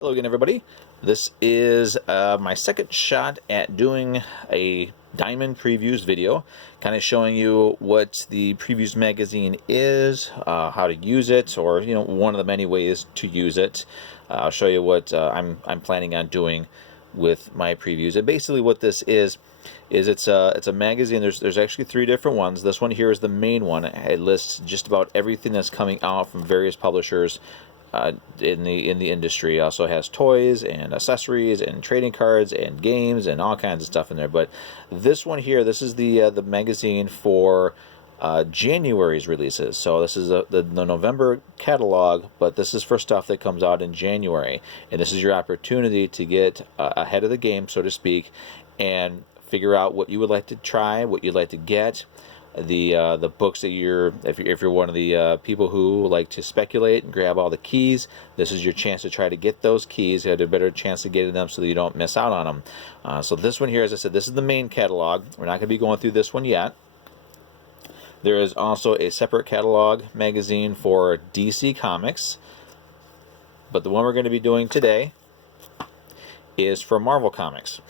Hello again, everybody. This is my second shot at doing a Diamond Previews video, kind of showing you what the Previews magazine is, how to use it, or one of the many ways to use it. I'll show you what I'm planning on doing with my previews. And basically, what this is it's a magazine. There's actually three different ones. This one here is the main one. It lists just about everything that's coming out from various publishers in the industry. It also has toys and accessories and trading cards and games and all kinds of stuff in there. But this one here, this is the magazine for January's releases. So this is the November catalog, but this is for stuff that comes out in January. And this is your opportunity to get ahead of the game, so to speak, and figure out what you would like to try, what you'd like to get. The books that if you're one of the people who like to speculate and grab all the keys, this is your chance to try to get those keys. You have a better chance of getting them so that you don't miss out on them. So this one here, as I said, this is the main catalog. We're not going to be going through this one yet. There is also a separate catalog magazine for DC Comics, but the one we're going to be doing today is for Marvel Comics.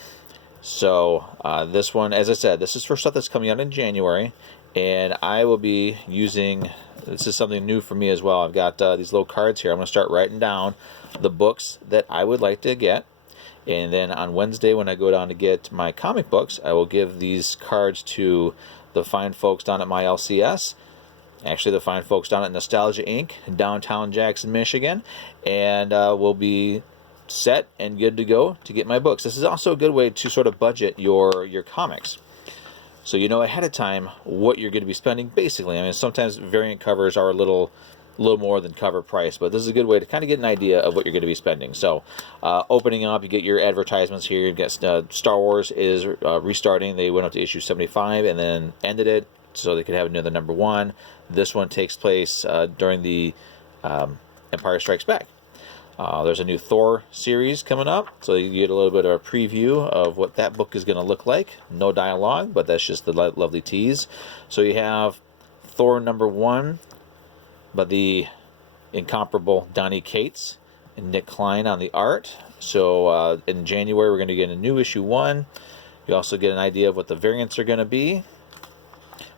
So this one, as I said, this is for stuff that's coming out in January, and I will be using, this is something new for me as well. I've got these little cards here. I'm going to start writing down the books that I would like to get, and then on Wednesday when I go down to get my comic books, I will give these cards to the fine folks down at my LCS. Actually, the fine folks down at Nostalgia Inc. in downtown Jackson, Michigan, and we'll be set and good to go to get my books. This is also a good way to sort of budget your comics, so you know ahead of time what you're going to be spending. Basically, I mean, sometimes variant covers are a little more than cover price, but this is a good way to kind of get an idea of what you're going to be spending. So opening up, you get your advertisements here. You get Star Wars is restarting. They went up to issue 75 and then ended it so they could have another #1. This one takes place during the Empire Strikes Back. There's a new Thor series coming up, so you get a little bit of a preview of what that book is going to look like. No dialogue, but that's just the lovely tease. So you have Thor #1 by the incomparable Donny Cates and Nick Klein on the art. So in January, we're going to get a new issue 1. You also get an idea of what the variants are going to be.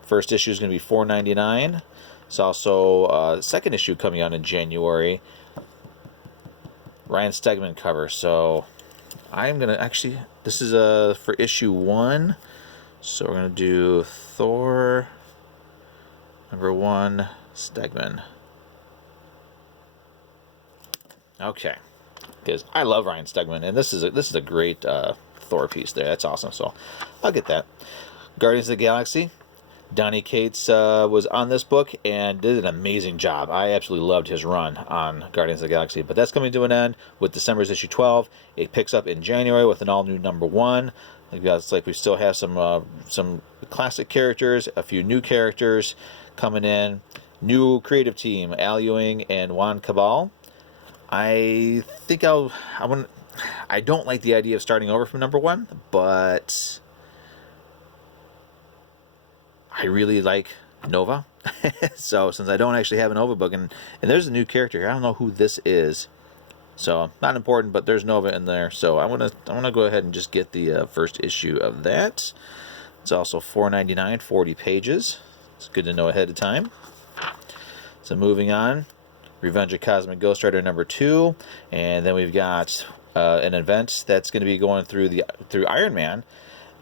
First issue is going to be $4.99. It's also second issue coming out in January. Ryan Stegman cover. So I'm going to actually, this is for issue 1. So we're going to do Thor #1 Stegman. Okay. Because I love Ryan Stegman, and this is a great Thor piece there. That's awesome. So I'll get that. Guardians of the Galaxy. Donny Cates was on this book and did an amazing job. I absolutely loved his run on Guardians of the Galaxy. But that's coming to an end with December's issue 12. It picks up in January with an all-new #1. It's like we still have some classic characters, a few new characters coming in. New creative team, Al Ewing and Juan Cabal. I think I don't like the idea of starting over from #1, but I really like Nova. So since I don't actually have a Nova book, and there's a new character here, I don't know who this is. So not important, but there's Nova in there. So I want to go ahead and just get the first issue of that. It's also $4.99, 40 pages. It's good to know ahead of time. So moving on, Revenge of Cosmic Ghost Rider #2, and then we've got an event that's going to be going through Iron Man.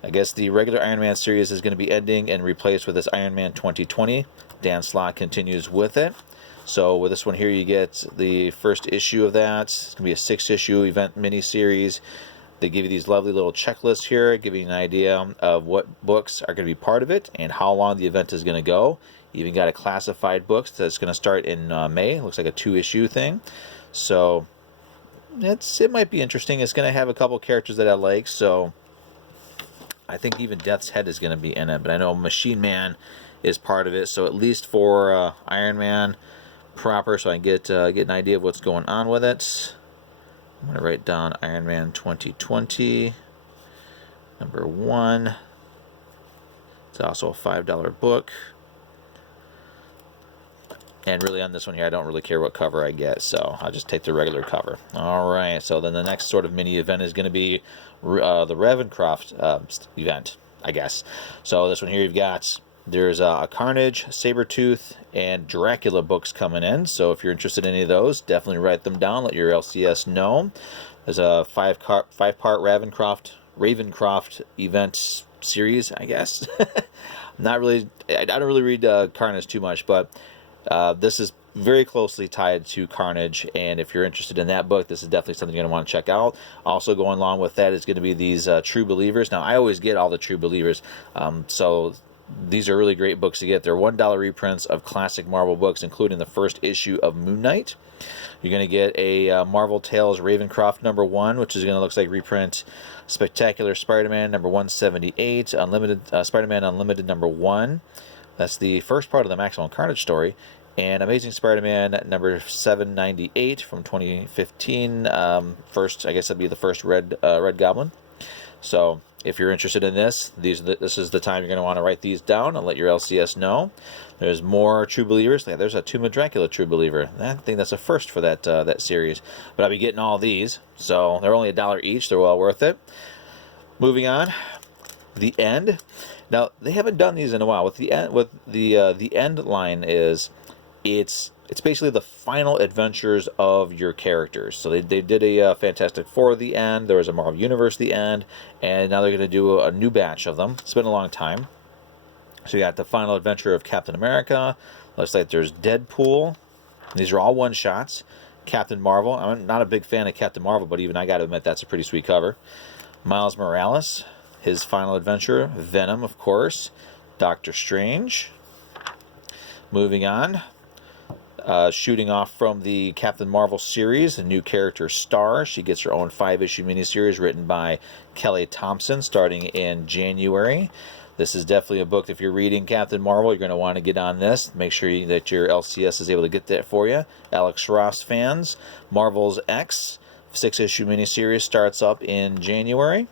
I guess the regular Iron Man series is going to be ending and replaced with this Iron Man 2020. Dan Slott continues with it. So with this one here, you get the first issue of that. It's going to be a 6-issue event mini-series. They give you these lovely little checklists here, giving you an idea of what books are going to be part of it and how long the event is going to go. You even got a classified books that's going to start in May. Looks like a 2-issue thing. So it might be interesting. It's going to have a couple characters that I like, so I think even Death's Head is going to be in it, but I know Machine Man is part of it. So at least for Iron Man proper, so I can get an idea of what's going on with it. I'm going to write down Iron Man 2020 #1. It's also a $5 book. And really on this one here, I don't really care what cover I get, so I'll just take the regular cover. All right, so then the next sort of mini event is going to be the Ravencroft event, I guess. So this one here, there's a Carnage, Sabretooth, and Dracula books coming in. So if you're interested in any of those, definitely write them down. Let your LCS know. There's a five-part Ravencroft event series, I guess. Not really. I don't really read Carnage too much, but this is very closely tied to Carnage, and if you're interested in that book, this is definitely something you're going to want to check out. Also going along with that is going to be these True Believers. Now, I always get all the True Believers, so these are really great books to get. They're $1 reprints of classic Marvel books, including the first issue of Moon Knight. You're going to get a Marvel Tales Ravencroft #1, which is going to look like reprint Spectacular Spider-Man #178, Unlimited Spider-Man Unlimited #1. That's the first part of the Maximum Carnage story. And Amazing Spider-Man #798 from 2015. First, I guess that'd be the first Red Goblin. So if you're interested in this, this is the time you're going to want to write these down and let your LCS know. There's more True Believers. There's a Tomb of Dracula True Believer. I think that's a first for that series. But I'll be getting all these, so they're only $1 each. They're well worth it. Moving on, The End. Now they haven't done these in a while. With the End line is it's basically the final adventures of your characters. So they did a Fantastic Four The End. There was a Marvel Universe The End, and now they're going to do a new batch of them. It's been a long time. So you got the final adventure of Captain America. Looks like there's Deadpool. These are all one-shots. Captain Marvel. I'm not a big fan of Captain Marvel, but even I got to admit that's a pretty sweet cover. Miles Morales, his final adventure. Venom, of course. Doctor Strange. Moving on. Shooting off from the Captain Marvel series, the new character Star. She gets her own 5-issue miniseries written by Kelly Thompson starting in January. This is definitely a book. If you're reading Captain Marvel, you're going to want to get on this. Make sure that your LCS is able to get that for you. Alex Ross fans, Marvel's X, 6-issue miniseries starts up in January.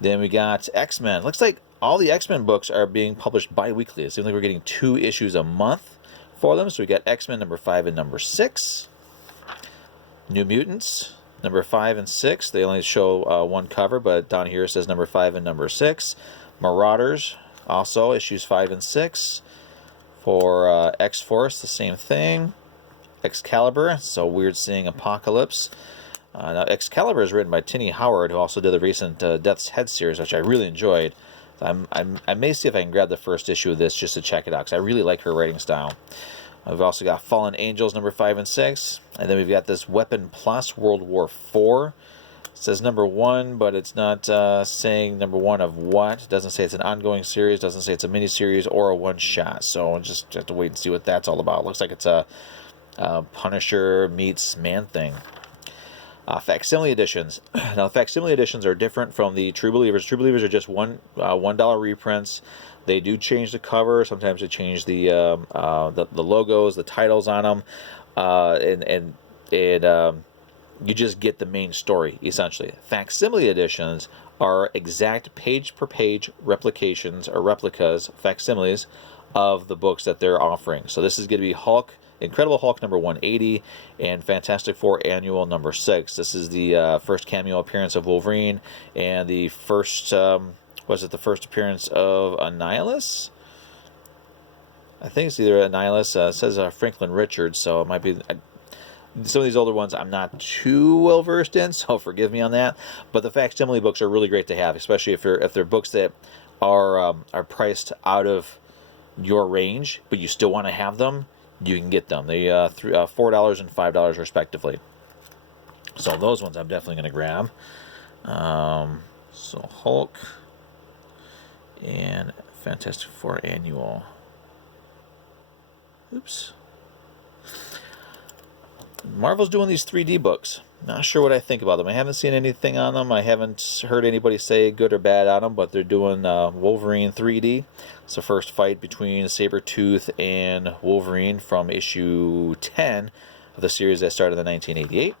Then we got X-Men. Looks like all the X-Men books are being published bi-weekly. It seems like we're getting 2 issues a month for them. So we got X-Men #5 and #6. New Mutants #5 and 6. They only show one cover, but down here it says #5 and #6. Marauders, also issues 5 and 6. For X-Force, the same thing. Excalibur, so weird seeing Apocalypse. Now Excalibur is written by Tini Howard, who also did the recent Death's Head series, which I really enjoyed. I may see if I can grab the first issue of this just to check it out, because I really like her writing style. We've also got Fallen Angels #5 and 6. And then we've got this Weapon Plus World War IV. It says #1, but it's not saying #1 of what. It doesn't say it's an ongoing series. Doesn't say it's a mini-series or a one-shot. So we'll just have to wait and see what that's all about. Looks like it's a Punisher meets Man-Thing. Facsimile editions. Now, facsimile editions are different from the True Believers. True Believers are just $1 reprints. They do change the cover. Sometimes they change the logos, the titles on them, and you just get the main story, essentially. Facsimile editions are exact page-per-page replications or replicas, facsimiles, of the books that they're offering. So this is going to be Hulk, Incredible Hulk #180, and Fantastic Four Annual #6. This is the first cameo appearance of Wolverine, and the first, was it the first appearance of Annihilus? I think it's either Annihilus. It says Franklin Richards, so it might be... some of these older ones I'm not too well versed in, so forgive me on that. But the facsimile books are really great to have, especially if they're books that are priced out of your range, but you still want to have them. You can get them. They $4 and $5 respectively. So those ones I'm definitely going to grab. So Hulk and Fantastic Four Annual. Oops. Marvel's doing these 3D books. Not sure what I think about them. I haven't seen anything on them. I haven't heard anybody say good or bad on them, but they're doing Wolverine 3D. It's the first fight between Sabretooth and Wolverine from issue 10 of the series that started in 1988.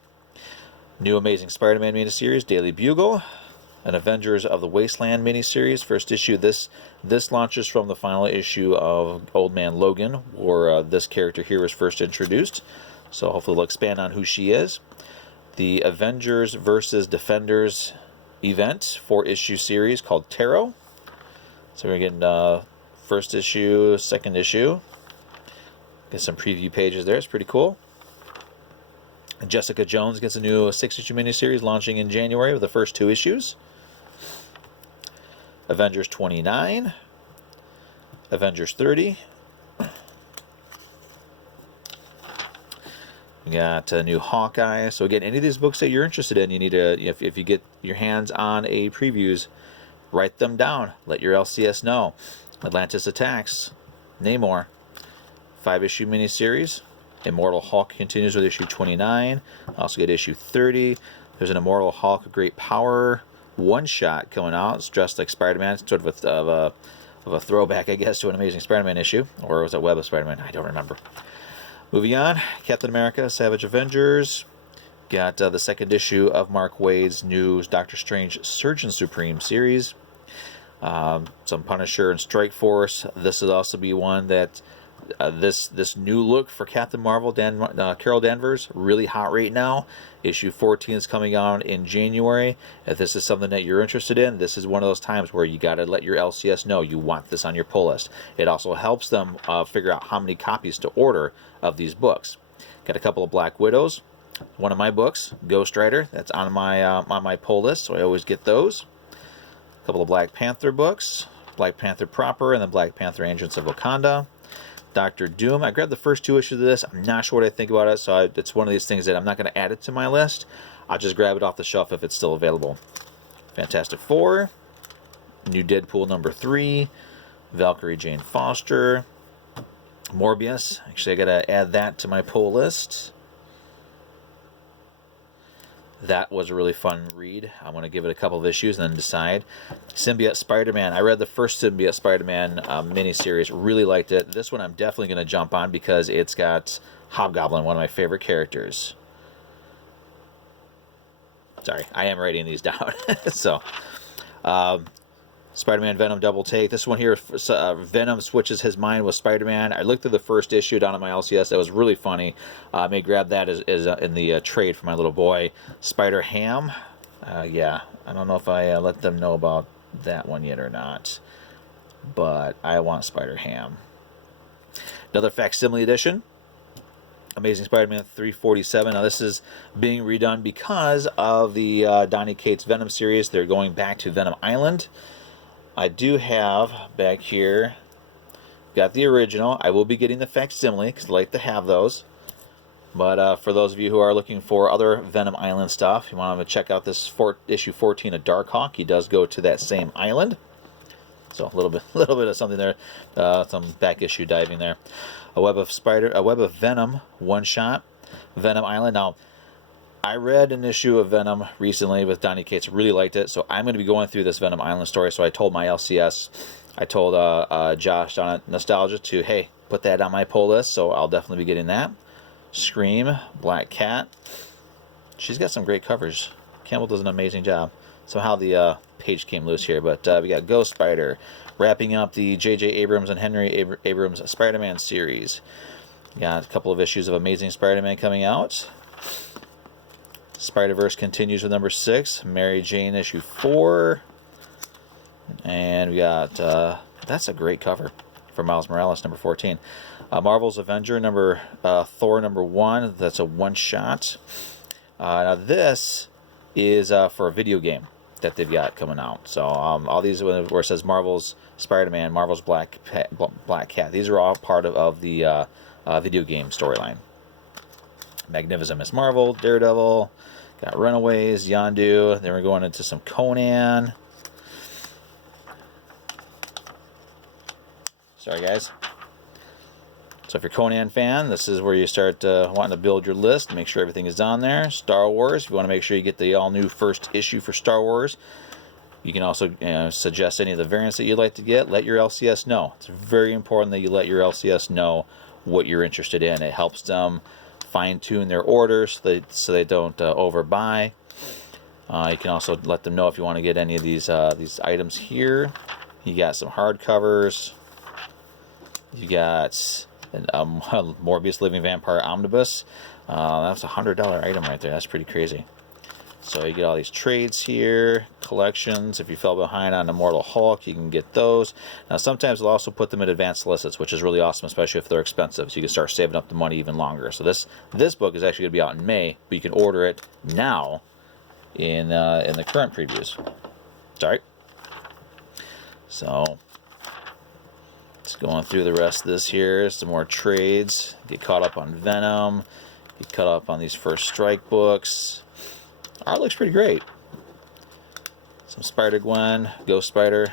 New Amazing Spider-Man miniseries, Daily Bugle. an Avengers of the Wasteland miniseries, first issue. This launches from the final issue of Old Man Logan, where this character here was first introduced. So hopefully they'll expand on who she is. The Avengers versus Defenders event, 4-issue series called Tarot. So we're getting first issue, second issue. Get some preview pages there. It's pretty cool. Jessica Jones gets a new 6-issue miniseries launching in January with the first 2 issues. Avengers 29. Avengers 30. We got a new Hawkeye. So again, any of these books that you're interested in, you need to, if you get your hands on a previews, write them down. Let your LCS know. Atlantis Attacks. Namor. 5-issue miniseries. Immortal Hulk continues with issue 29. Also get issue 30. There's an Immortal Hulk Great Power one-shot coming out. It's dressed like Spider-Man, sort of a throwback, I guess, to an Amazing Spider-Man issue. Or was it Web of Spider-Man? I don't remember. Moving on, Captain America, Savage Avengers. Got the second issue of Mark Waid's new Doctor Strange Surgeon Supreme series. Some Punisher and Strike Force. This would also be one that this new look for Captain Marvel, Carol Danvers, really hot right now. Issue 14 is coming out in January. If this is something that you're interested in, this is one of those times where you got to let your LCS know you want this on your pull list. It also helps them figure out how many copies to order of these books. Got a couple of Black Widows. One of my books, Ghost Rider, that's on my pull list, so I always get those. A couple of Black Panther books, Black Panther proper, and then Black Panther Agents of Wakanda. Doctor Doom. I grabbed the first 2 issues of this. I'm not sure what I think about it, so it's one of these things that I'm not going to add it to my list. I'll just grab it off the shelf if it's still available. Fantastic Four. New Deadpool number 3. Valkyrie Jane Foster. Morbius. Actually, I got to add that to my pull list. That was a really fun read. I'm going to give it a couple of issues and then decide. Symbiote Spider-Man. I read the first Symbiote Spider-Man miniseries. Really liked it. This one I'm definitely going to jump on because it's got Hobgoblin, one of my favorite characters. Sorry, I am writing these down. So, Spider-Man Venom double take. This one here, Venom switches his mind with Spider-Man. I looked through the first issue down on my LCS. That was really funny. I may grab that as in the trade for my little boy. Spider-Ham. Yeah, I don't know if I let them know about that one yet or not. But I want Spider-Ham. Another facsimile edition. Amazing Spider-Man 347. Now this is being redone because of the Donny Cates Venom series. They're going back to Venom Island. I do have back here, got the original. I will be getting the facsimile because I like to have those. But for those of you who are looking for other Venom Island stuff, you want to check out this issue 14 of Darkhawk. He does go to that same island. So a little bit of something there, some back issue diving there. A Web of Venom one shot, Venom Island. Now, I read an issue of Venom recently with Donny Cates. Really liked it, so I'm going to be going through this Venom Island story. So I told my LCS, I told Josh down at Nostalgia to, hey, put that on my pull list. So I'll definitely be getting that. Scream, Black Cat. She's got some great covers. Campbell does an amazing job. Somehow the page came loose here, but we got Ghost Spider, wrapping up the J.J. Abrams and Henry Abrams Spider-Man series. Got a couple of issues of Amazing Spider-Man coming out. Spider-Verse continues with number 6. Mary Jane issue 4. And we got, that's a great cover for Miles Morales, number 14. Marvel's Avenger, Thor number 1. That's a one-shot. Now this is for a video game that they've got coming out. So all these, where it says Marvel's Spider-Man, Marvel's Black Cat, these are all part of the video game storyline. Magnificent Miss Marvel, Daredevil, got Runaways, Yondu. Then we're going into some Conan. Sorry, guys. So if you're a Conan fan, this is where you start wanting to build your list, make sure everything is on there. Star Wars, if you want to make sure you get the all-new first issue for Star Wars. You can also suggest any of the variants that you'd like to get. Let your LCS know. It's very important that you let your LCS know what you're interested in. It helps them fine-tune their orders so they don't overbuy. You can also let them know if you want to get any of these items here. You got some hardcovers. You got a Morbius Living Vampire Omnibus. That's a $100 item right there. That's pretty crazy. So you get all these trades here, collections. If you fell behind on Immortal Hulk, you can get those. Now sometimes they'll also put them in advanced solicits, which is really awesome, especially if they're expensive. So you can start saving up the money even longer. So this book is actually going to be out in May, but you can order it now in the current previews. Sorry. So just going through the rest of this here. Some more trades. Get caught up on Venom. Get caught up on these First Strike books. Art looks pretty great. Some Spider-Gwen, Ghost Spider.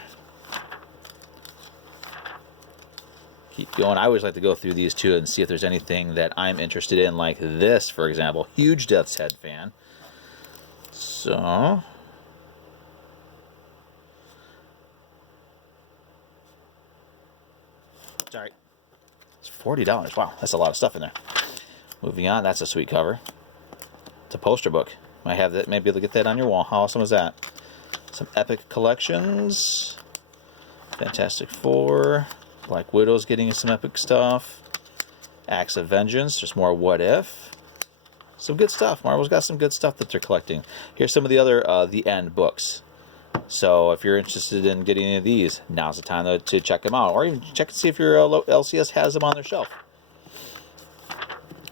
Keep going. I always like to go through these two and see if there's anything that I'm interested in, like this, for example. Huge Death's Head fan. So sorry. It's $40. Wow, that's a lot of stuff in there. Moving on, that's a sweet cover. It's a poster book. Might have that, maybe able to get that on your wall. How awesome is that? Some Epic Collections. Fantastic Four. Black Widow's getting some epic stuff. Acts of Vengeance, just more What If. Some good stuff. Marvel's got some good stuff that they're collecting. Here's some of the other The End books. So if you're interested in getting any of these, now's the time to check them out. Or even check and see if your LCS has them on their shelf.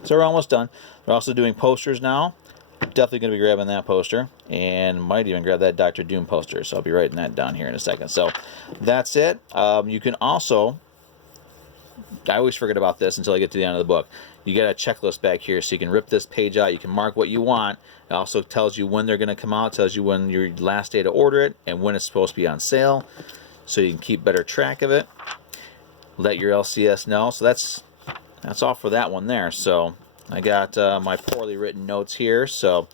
So we're almost done. They're also doing posters now. Definitely going to be grabbing that poster, and might even grab that Dr. Doom poster. So I'll be writing that down here in a second. So that's it. You can also, I always forget about this until I get to the end of the book. You get a checklist back here, so you can rip this page out. You can mark what you want. It also tells you when they're going to come out, tells you when your last day to order it, and when it's supposed to be on sale, so you can keep better track of it. Let your LCS know. So that's all for that one there. So I got my poorly written notes here, so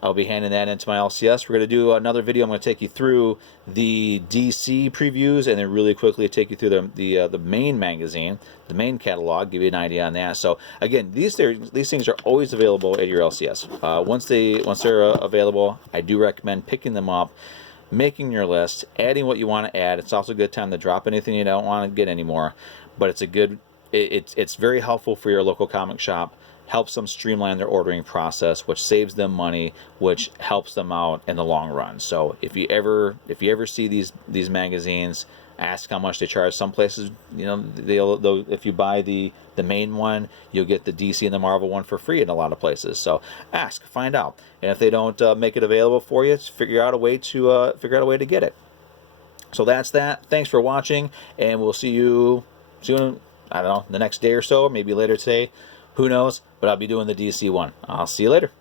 I'll be handing that into my LCS. We're going to do another video. I'm going to take you through the DC previews, and then really quickly take you through the main magazine, the main catalog, give you an idea on that. So again, these things are always available at your LCS. Once they're available, I do recommend picking them up, making your list, adding what you want to add. It's also a good time to drop anything you don't want to get anymore. But it's very helpful for your local comic shop. Helps them streamline their ordering process, which saves them money, which helps them out in the long run. So if you ever see these magazines, ask how much they charge. Some places, you know, they'll if you buy the main one, you'll get the DC and the Marvel one for free in a lot of places. So ask, find out, and if they don't make it available for you, figure out a way to get it. So that's that. Thanks for watching, and we'll see you soon. I don't know, the next day or so, maybe later today. Who knows? But I'll be doing the DC one. I'll see you later.